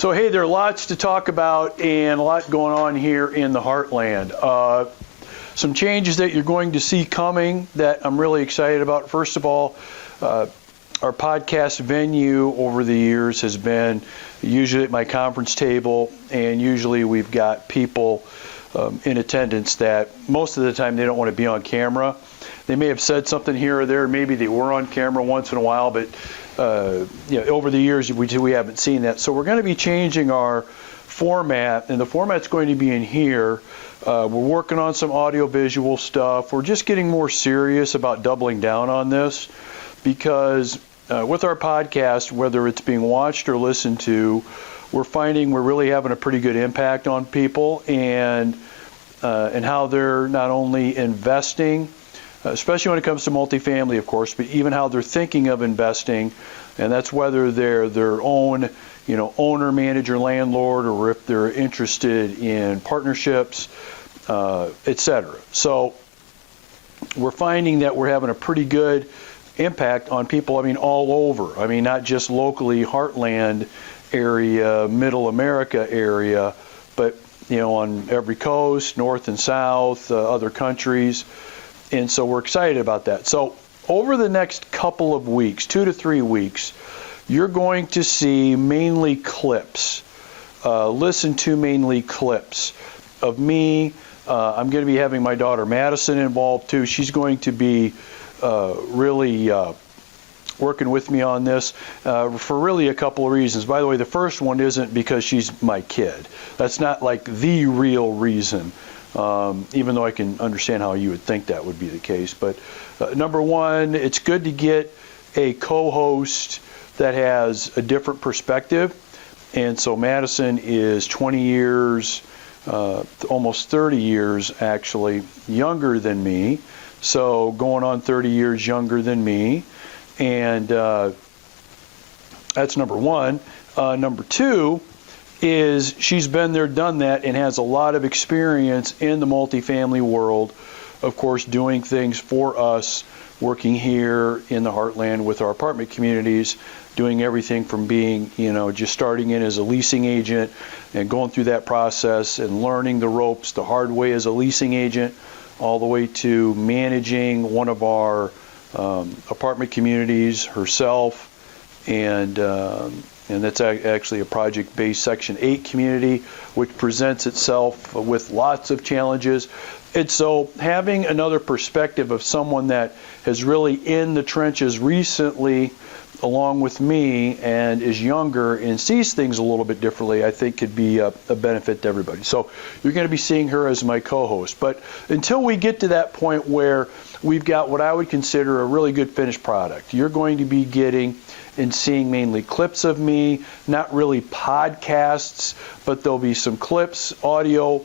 So hey, there are lots to talk about and a lot going on here in the Heartland. Some changes that you're going to see coming that I'm really excited about. First of all, our podcast venue over the years has been usually at my conference table, and usually we've got people in attendance that most of the time they don't want to be on camera. They may have said something here or there, maybe they were on camera once in a while, but over the years we haven't seen that. So we're going to be changing our format, and the format's going to be in here. We're working on some audio-visual stuff. We're just getting more serious about doubling down on this because with our podcast, whether it's being watched or listened to, we're finding we're really having a pretty good impact on people and how they're not only investing, especially when it comes to multifamily, of course, but even how they're thinking of investing, and that's whether they're their own, owner, manager, landlord, or if they're interested in partnerships, etc. So we're finding that we're having a pretty good impact on people, all over. Not just locally, Heartland area, Middle America area, but, on every coast, north and south, other countries. And so we're excited about that. So over the next couple of weeks, 2 to 3 weeks, you're going to see mainly clips, listen to mainly clips of me. I'm going to be having my daughter Madison involved too. She's going to be really working with me on this for really a couple of reasons. By the way, the first one isn't because she's my kid. That's not like the real reason. Even though I can understand how you would think that would be the case. But number one, it's good to get a co-host that has a different perspective. And so Madison is 20 years, almost 30 years actually, younger than me. So going on 30 years younger than me. And that's number one. Number two is she's been there, done that, and has a lot of experience in the multifamily world, of course, doing things for us, working here in the Heartland with our apartment communities, doing everything from being, just starting in as a leasing agent and going through that process and learning the ropes the hard way as a leasing agent, all the way to managing one of our apartment communities herself, and that's actually a project-based Section 8 community, which presents itself with lots of challenges. And so having another perspective of someone that has really in the trenches recently, along with me, and is younger and sees things a little bit differently, I think could be a benefit to everybody. So you're going to be seeing her as my co-host. But until we get to that point where we've got what I would consider a really good finished product, you're going to be getting and seeing mainly clips of me, not really podcasts, but there'll be some clips, audio,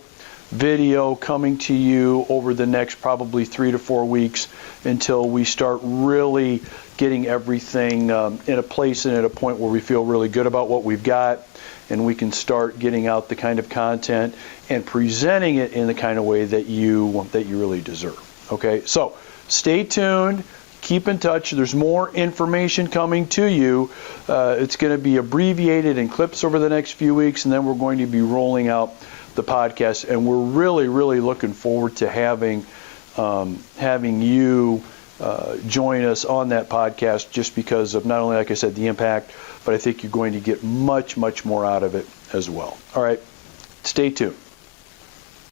video coming to you over the next probably 3 to 4 weeks until we start really getting everything in a place and at a point where we feel really good about what we've got, and we can start getting out the kind of content and presenting it in the kind of way that you really deserve. Okay, so stay tuned. Keep in touch. There's more information coming to you. It's going to be abbreviated in clips over the next few weeks, and then we're going to be rolling out the podcast. And we're really, really looking forward to having you join us on that podcast, just because of not only, like I said, the impact, but I think you're going to get much, much more out of it as well. All right, stay tuned.